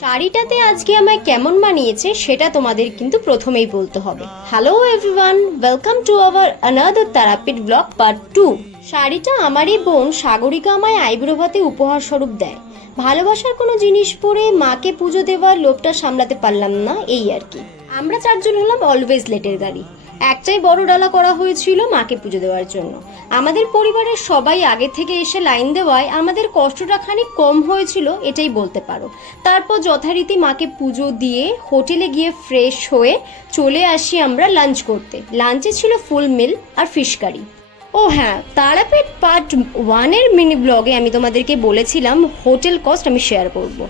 শাড়িটাতে আজকে আমায় কেমন মানিয়েছে সেটা তোমাদের কিন্তু প্রথমেই বলতে হবে। Hello everyone, welcome to our another Tarapith blog part 2। শাড়িটা আমারই বোন সাগরিকা আমায় আইবুড়ো ভাতে উপহার স্বরূপ দেয়। ভালোবাসার কোনো জিনিস পরে মাকে পুজো দেওয়ার লোভটা সামলাতে পারলাম না, এই আর কি। আমরা চারজন হলাম অলওয়েজ লেটের গাড়ি। একটাই বড় ডালা করা হয়েছিল মাকে পুজো দেওয়ার জন্য। আমাদের পরিবারের সবাই আগে থেকে এসে লাইন দেওয়ায় আমাদের কষ্টটা খানিক কম হয়েছিল, এটাই বলতে পারো। তারপর যথারীতি মাকে পুজো দিয়ে হোটেলে গিয়ে ফ্রেশ হয়ে চলে আসি আমরা লাঞ্চ করতে। লাঞ্চে ছিল ফুল মিল আর ফিশ কারি। ও হ্যাঁ, তারাপীঠ পার্ট 1-এর মিনি ব্লগে আমি তোমাদেরকে বলেছিলাম হোটেল কস্ট আমি শেয়ার করব।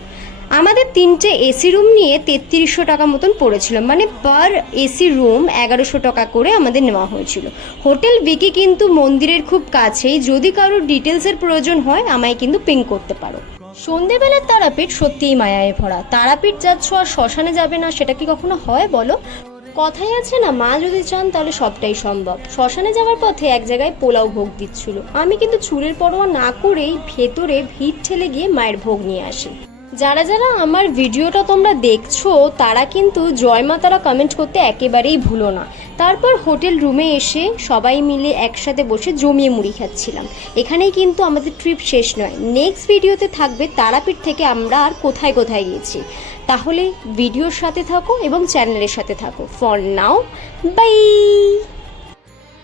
আমাদের 3টে এসি রুম নিয়ে 3300 টাকা মতন পড়েছিল, মানে পার এসি রুম 1100 টাকা করে আমাদের নেওয়া হয়েছিল। হোটেল ভিকি কিন্তু মন্দিরের খুব কাছেই, যদি কারোর ডিটেলসের প্রয়োজন হয় আমায় কিন্তু পিং করতে পারো। সন্ধেবেলার তারাপীঠ সত্যিই মায়ায় ভরা। তারাপীঠ যাচ্ছ আর শ্মশানে যাবে না, সেটা কি কখনো হয় বলো? কথাই আছে না, মা যদি চান তাহলে সবটাই সম্ভব। শ্মশানে যাওয়ার পথে এক জায়গায় পোলাও ভোগ দিচ্ছিল, আমি কিন্তু চুলের পরোয়া না করেই ভেতরে ভিড় ঠেলে গিয়ে মায়ের ভোগ নিয়ে আসি। যারা যারা আমার ভিডিওটা তোমরা দেখছো তারা কিন্তু জয় মা তারা কমেন্ট করতে একেবারেই ভুলো না। তারপর হোটেল রুমে এসে সবাই মিলে একসাথে বসে জমিয়ে মুড়ি খাচ্ছিলাম। এখানেই কিন্তু আমাদের ট্রিপ শেষ নয়, নেক্সট ভিডিওতে থাকবে তারাপীঠ থেকে আমরা আর কোথায় কোথায় গেছি। তাহলে ভিডিওর সাথে থাকো এবং চ্যানেলের সাথে থাকো। For now by.